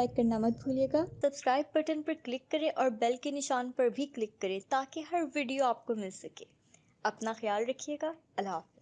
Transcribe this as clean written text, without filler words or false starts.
Like करना मत भूलिएगा। सब्सक्राइब बटन पर क्लिक करें और बेल के निशान पर भी क्लिक करें ताकि हर वीडियो आपको मिल सके। अपना ख्याल रखिएगा। अल्लाह हाफ़िज़।